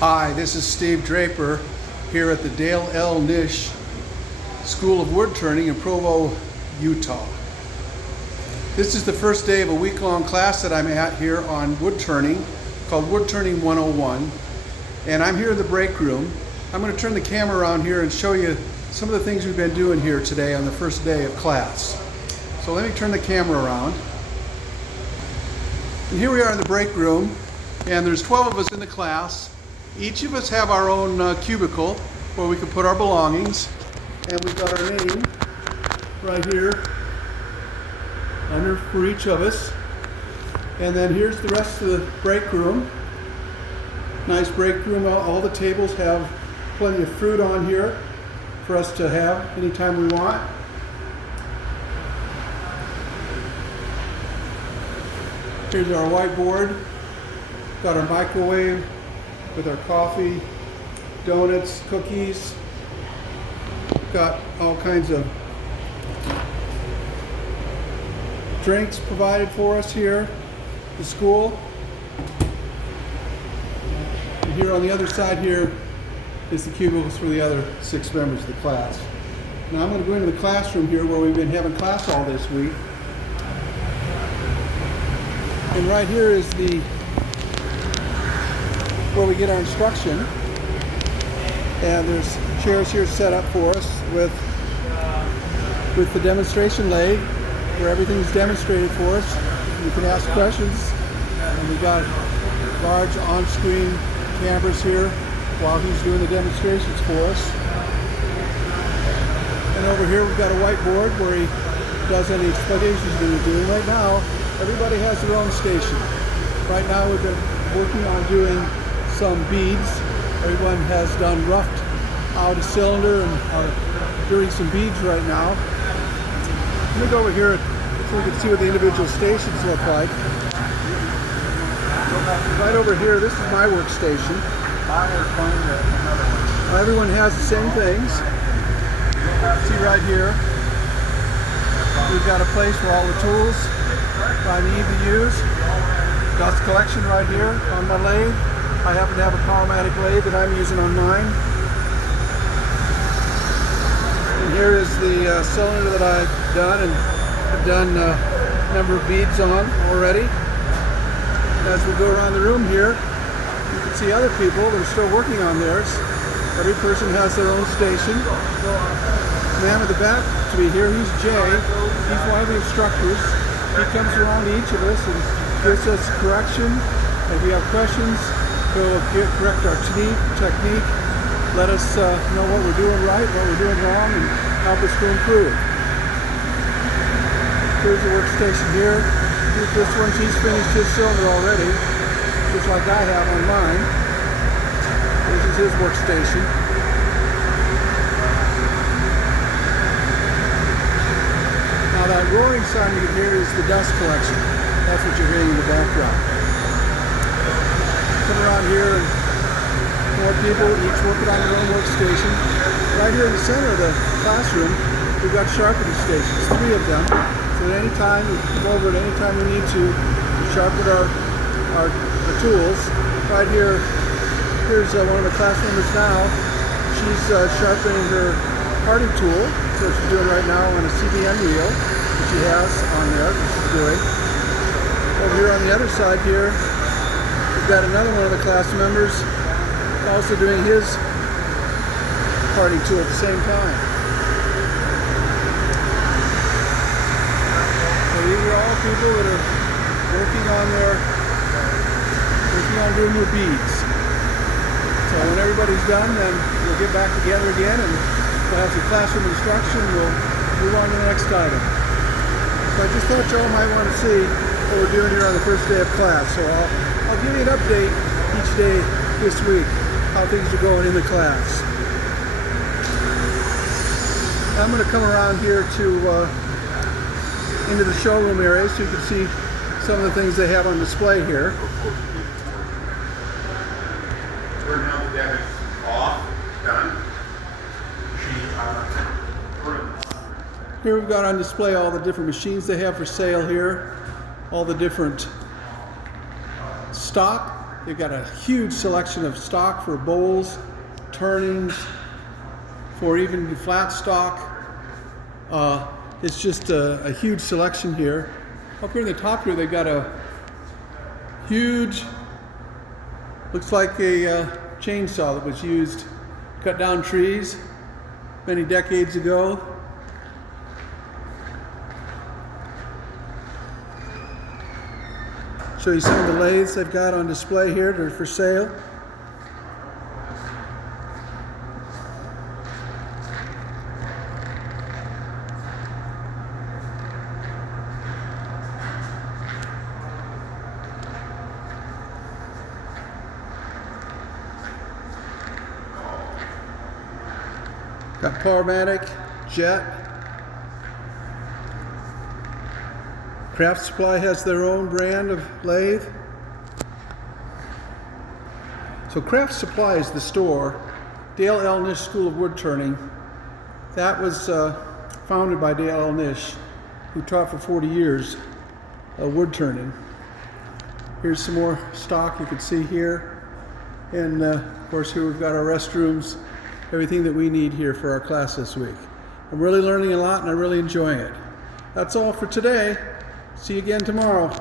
Hi, this is Steve Draper here at the Dale L. Nish School of Woodturning in Provo, Utah. This is the first day of a week-long class that I'm at here on woodturning called Woodturning 101, and I'm here in the break room. I'm going to turn the camera around here and show you some of the things we've been doing here today on the first day of class. So let me turn the camera around. And here we are in the break room, and there's 12 of us in the class. Each of us have our own cubicle where we can put our belongings, and we've got our name right here under for each of us. And then here's the rest of the break room. Nice break room. All the tables have plenty of fruit on here for us to have anytime we want. Here's our whiteboard. Got our microwave with our coffee, donuts, cookies. Got all kinds of drinks provided for us here at the school. And here on the other side here is the cubicles for the other 6 members of the class. Now I'm going to go into the classroom here where we've been having class all this week. And right here is where we get our instruction, and there's chairs here set up for us with the demonstration lathe where everything's demonstrated for us. You can ask questions, and we've got large on-screen cameras here while he's doing the demonstrations for us. And over here we've got a whiteboard where he does any explanations he's going to be doing. Right now everybody has their own station. Right now we've been working on doing some beads. Everyone has done roughed out a cylinder and are doing some beads right now. Let me go over here so we can see what the individual stations look like. Right over here, this is my workstation. Everyone has the same things. See right here, we've got a place for all the tools I need to use. Dust collection right here on my lathe. I happen to have a powermatic lathe that I'm using on mine. And here is the cylinder that I've done, and I've done a number of beads on already. As we go around the room here, you can see other people that are still working on theirs. Every person has their own station. The man with the back to be here, he's Jay. He's one of the instructors. He comes around to each of us and gives us correction. If we have questions, he'll correct our technique, let us know what we're doing right, what we're doing wrong, and help us to improve. Here's the workstation here. This one, he's finished his cylinder already, just like I have on mine. This is his workstation. Now that roaring sound you can hear is the dust collection. That's what you're hearing in the background. Come around here and more people, each working on their own workstation. Right here in the center of the classroom, we've got sharpening stations, 3 of them. So at any time, we can come over at any time we need to sharpen our tools. Right here, here's one of the class members now. She's sharpening her parting tool. That's what she's doing right now on a CBN wheel that she has on there that she's doing. Over here on the other side here, we've got another one of the class members also doing his parting tool at the same time. So these are all people that are working on doing their beads. So when everybody's done, then we'll get back together again and we'll have some classroom instruction. We'll move on to the next item. So I just thought y'all might want to see what we're doing here on the first day of class. So I'll give you an update each day this week, how things are going in the class. I'm going to come around here into the showroom area so you can see some of the things they have on display here. Now the deck is off, done. Here we've got on display all the different machines they have for sale here, all the different stock They've got a huge selection of stock for bowls, turnings, for even flat stock. It's just a huge selection here. Up here in the top here, they've got a huge, looks like a chainsaw that was used to cut down trees many decades ago. Show you some of the lathes they've got on display here. They're for sale. Got Powermatic, Jet. Craft Supply has their own brand of lathe. So Craft Supply is the store. Dale L. Nish School of Woodturning. That was founded by Dale L. Nish, who taught for 40 years woodturning. Here's some more stock you can see here. And of course here we've got our restrooms, everything that we need here for our class this week. I'm really learning a lot and I'm really enjoying it. That's all for today. See you again tomorrow.